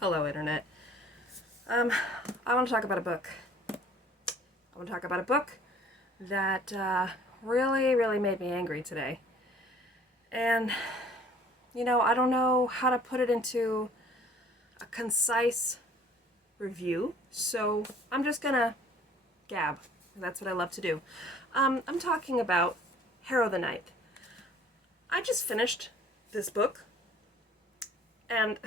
Hello, Internet. I want to talk about a book. I want to talk about a book that really, really made me angry today. And, I don't know how to put it into a concise review, so I'm just gonna gab. That's what I love to do. I'm talking about Harrow the Ninth. I just finished this book, and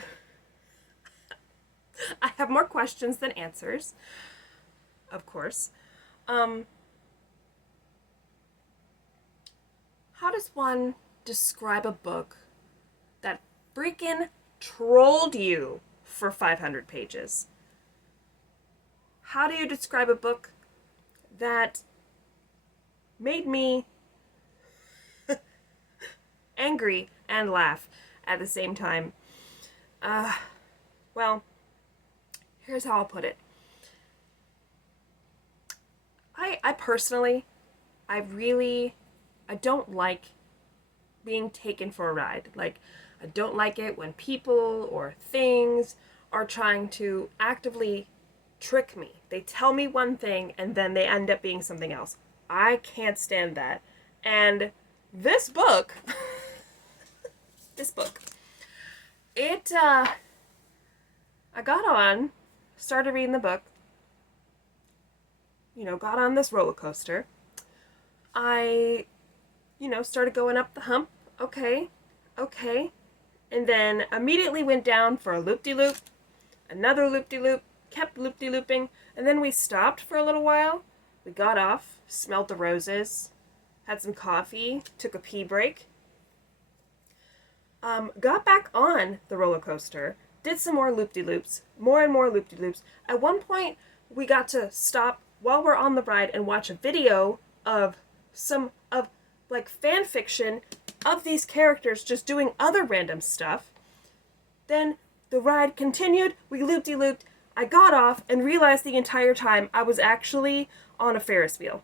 I have more questions than answers, of course. How does one describe a book that freaking trolled you for 500 pages? How do you describe a book that made me angry and laugh at the same time? Well, here's how I'll put it. I personally, I don't like being taken for a ride. Like, I don't like it when people or things are trying to actively trick me. They tell me one thing and then they end up being something else. I can't stand that. And this book, I got on, started reading the book, got on this roller coaster. I, started going up the hump. Okay. And then immediately went down for a loop-de-loop, another loop-de-loop, kept loop-de-looping, and then we stopped for a little while. We got off, smelled the roses, had some coffee, took a pee break, got back on the roller coaster, did some more loop-de-loops, more and more loop-de-loops. At one point, we got to stop while we're on the ride and watch a video of fan fiction of these characters just doing other random stuff. Then the ride continued, we loop-de-looped, I got off and realized the entire time I was actually on a Ferris wheel.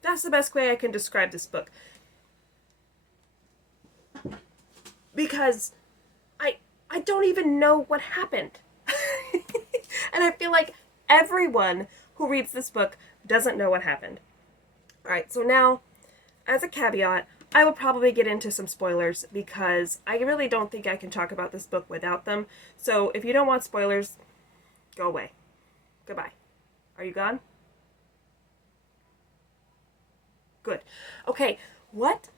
That's the best way I can describe this book. Because I don't even know what happened. And I feel like everyone who reads this book doesn't know what happened. Alright, so now, as a caveat, I will probably get into some spoilers because I really don't think I can talk about this book without them. So if you don't want spoilers, go away. Goodbye. Are you gone? Good. Okay, what?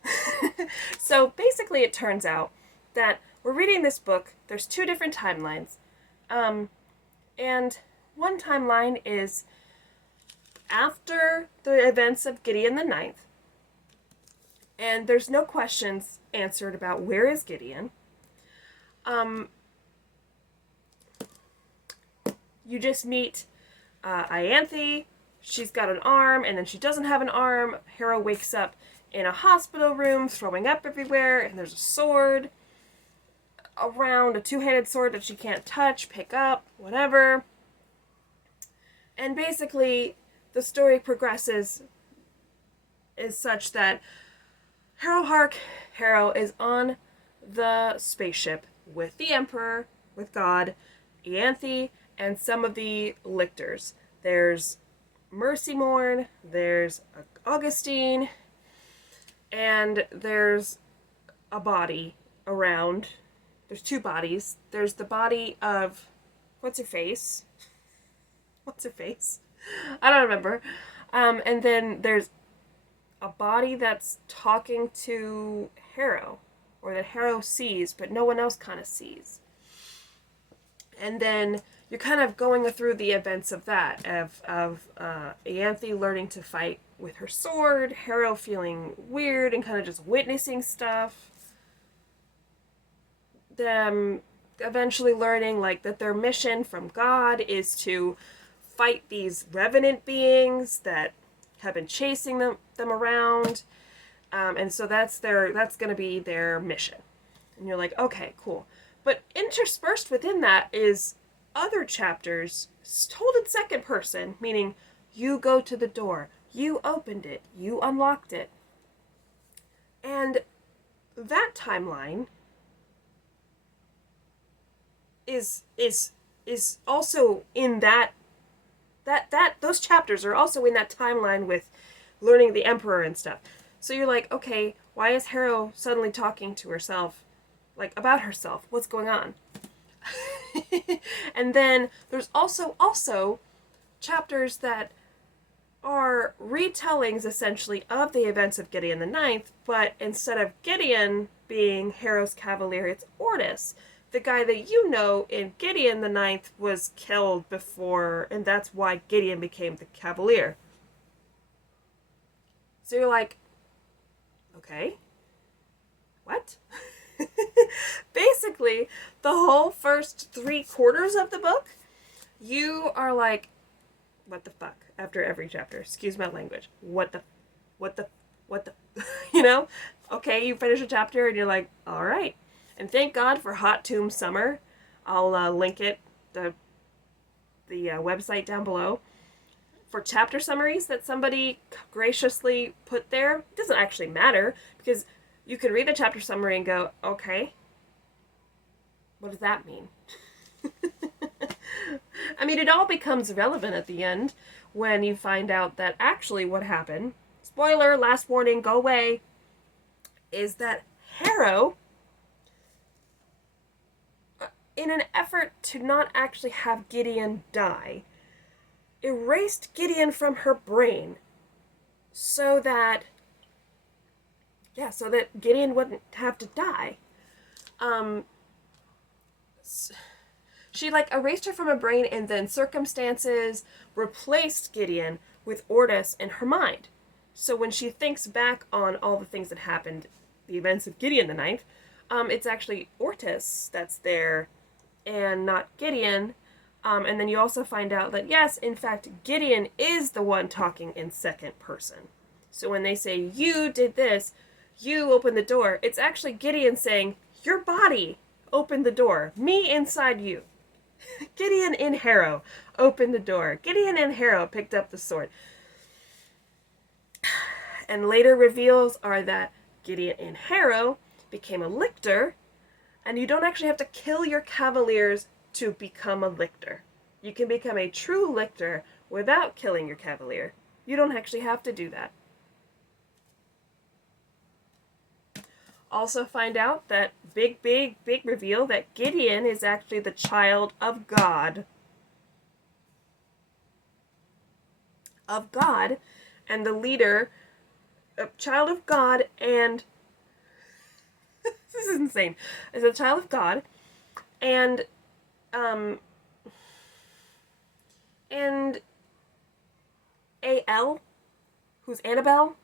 So basically it turns out that we're reading this book. There's two different timelines. And one timeline is after the events of Gideon the Ninth. And there's no questions answered about where is Gideon. You just meet Ianthe. She's got an arm, and then she doesn't have an arm. Harrow wakes up in a hospital room, throwing up everywhere, and there's a sword around, a two-handed sword that she can't touch, pick up, whatever. And basically, the story progresses is such that Harrow is on the spaceship with the Emperor, with God, Ianthe, and some of the lictors. There's Mercy Morn, there's Augustine, and there's a body around. There's two bodies. There's the body of... What's her face? I don't remember. And then there's a body that's talking to Harrow, or that Harrow sees, but no one else kind of sees. And then you're kind of going through the events of that, of Ianthe learning to fight with her sword, Harrow feeling weird and kind of just witnessing stuff, them eventually learning that their mission from God is to fight these revenant beings that have been chasing them around, and so that's going to be their mission. And you're like, okay, cool. But interspersed within that is other chapters told in second person, meaning you go to the door, you opened it, you unlocked it. And that timeline is also in that those chapters are also in that timeline with learning the Emperor and stuff. So you're like, okay, why is Harrow suddenly talking to herself, like about herself? What's going on? And then there's also chapters that are retellings essentially of the events of Gideon the Ninth, but instead of Gideon being Harrow's cavalier, it's Ortis. The guy that you know in Gideon the Ninth was killed before, and that's why Gideon became the cavalier. So you're like, okay, what? Basically, the whole first 3/4 of the book, you are like, what the fuck? After every chapter, excuse my language. What the, you know? Okay, you finish a chapter and you're like, all right. And thank God for Hot Tomb Summer. I'll link it, the website down below, for chapter summaries that somebody graciously put there. It doesn't actually matter, because you can read the chapter summary and go, okay, what does that mean? I mean, it all becomes relevant at the end when you find out that actually what happened, spoiler, last warning, go away, is that Harrow, in an effort to not actually have Gideon die, erased Gideon from her brain so that Gideon wouldn't have to die. She erased her from her brain, and then circumstances replaced Gideon with Ortis in her mind. So when she thinks back on all the things that happened, the events of Gideon the Ninth, it's actually Ortis that's there and not Gideon. And then you also find out that, yes, in fact, Gideon is the one talking in second person. So when they say, you did this, you opened the door, it's actually Gideon saying, your body opened the door, me inside you. Gideon in Harrow opened the door. Gideon in Harrow picked up the sword. And later reveals are that Gideon in Harrow became a lictor, and you don't actually have to kill your cavaliers to become a lictor. You can become a true lictor without killing your cavalier. You don't actually have to do that. Also find out that big reveal that Gideon is actually the child of God. Of God, and the leader, a child of God, and this is insane. Is a child of God, and A.L., who's Annabelle,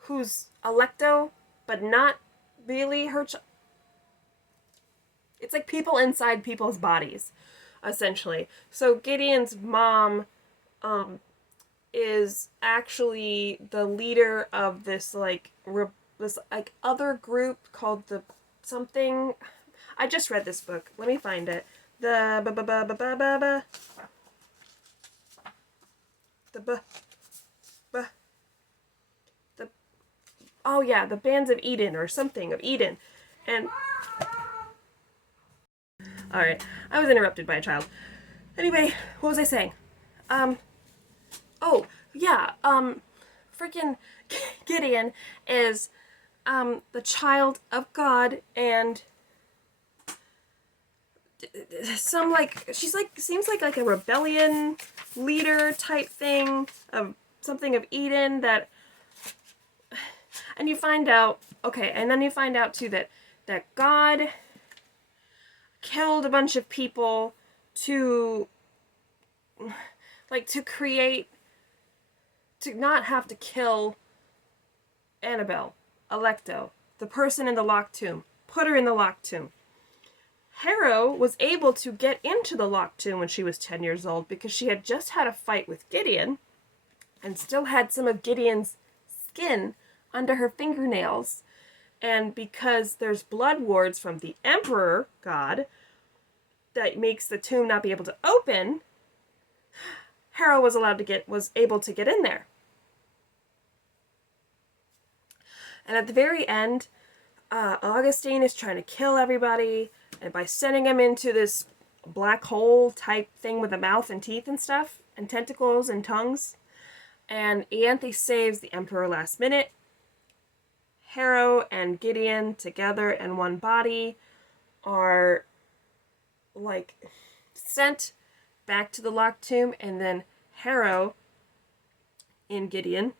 who's Alecto, but not really her it's like people inside people's bodies, essentially. So Gideon's mom is actually the leader of this other group called the something. I just read this book. Let me find it. The oh yeah, the Bands of Eden or something of Eden. And all right, I was interrupted by a child. Anyway, what was I saying? Oh yeah, freaking Gideon is the child of God, and some seems like a rebellion leader type thing of something of Eden that. And you find out, and then you find out too that God killed a bunch of people to create, to not have to kill Annabelle, Alecto, the person in the locked tomb, put her in the locked tomb. Harrow was able to get into the locked tomb when she was 10 years old because she had just had a fight with Gideon and still had some of Gideon's skin under her fingernails, and because there's blood wards from the Emperor God that makes the tomb not be able to open, Harrow was able to get in there. And at the very end, Augustine is trying to kill everybody, And by sending him into this black hole type thing with a mouth and teeth and stuff, and tentacles and tongues. And Ianthe saves the Emperor last minute. Harrow and Gideon together in one body are like sent back to the locked tomb, and then Harrow in Gideon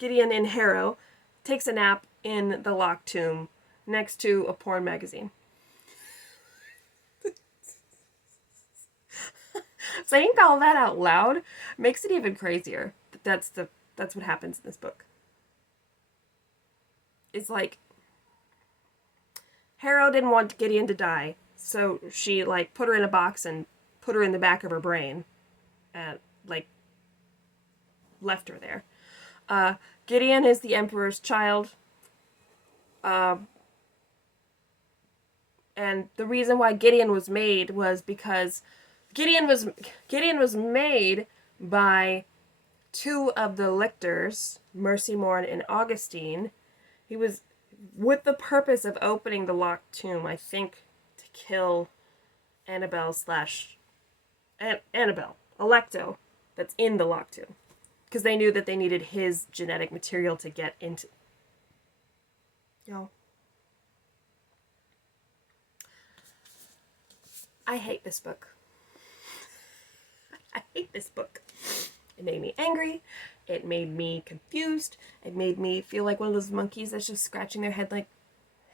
in Harrow takes a nap in the locked tomb next to a porn magazine. Saying all that out loud makes it even crazier. That's what happens in this book. It's like Harrow didn't want Gideon to die, so she like put her in a box and put her in the back of her brain and like left her there. Gideon is the Emperor's child. And the reason why Gideon was made was because Gideon was made by two of the lictors, Mercy Morn and Augustine. He was with the purpose of opening the locked tomb, I think, to kill Alecto, that's in the locked tomb. Because they knew that they needed his genetic material to get into. Yo. I hate this book. I hate this book. It made me angry. It made me confused. It made me feel like one of those monkeys that's just scratching their head like,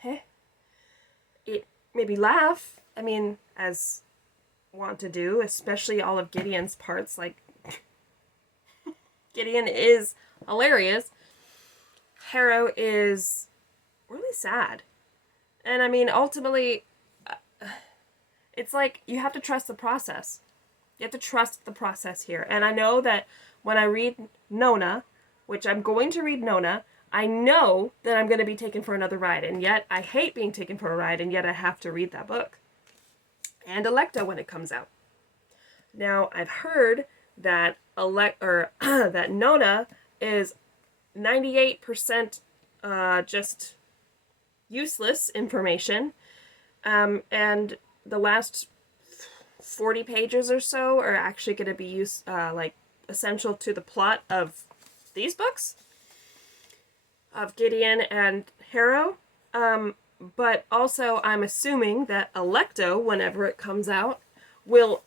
heh? It made me laugh. I mean, as want to do, especially all of Gideon's parts. Like, Gideon is hilarious. Harrow is really sad. And I mean, ultimately, it's like you have to trust the process. You have to trust the process here. And I know that when I read Nona, which I'm going to read Nona, I know that I'm going to be taken for another ride. And yet I hate being taken for a ride, and yet I have to read that book. And Alecto when it comes out. Now, I've heard that that Nona is 98% just useless information. And the last 40 pages or so are actually going to be essential to the plot of these books of Gideon and Harrow. But also I'm assuming that Alecto, whenever it comes out, will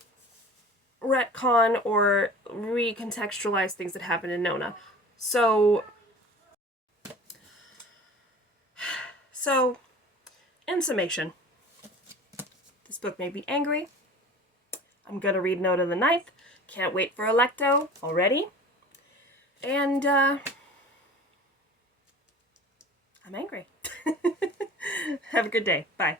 retcon or recontextualize things that happened in Nona. So in summation, this book made me angry. I'm going to read Harrow the Ninth. Can't wait for Alecto already. And I'm angry. Have a good day. Bye.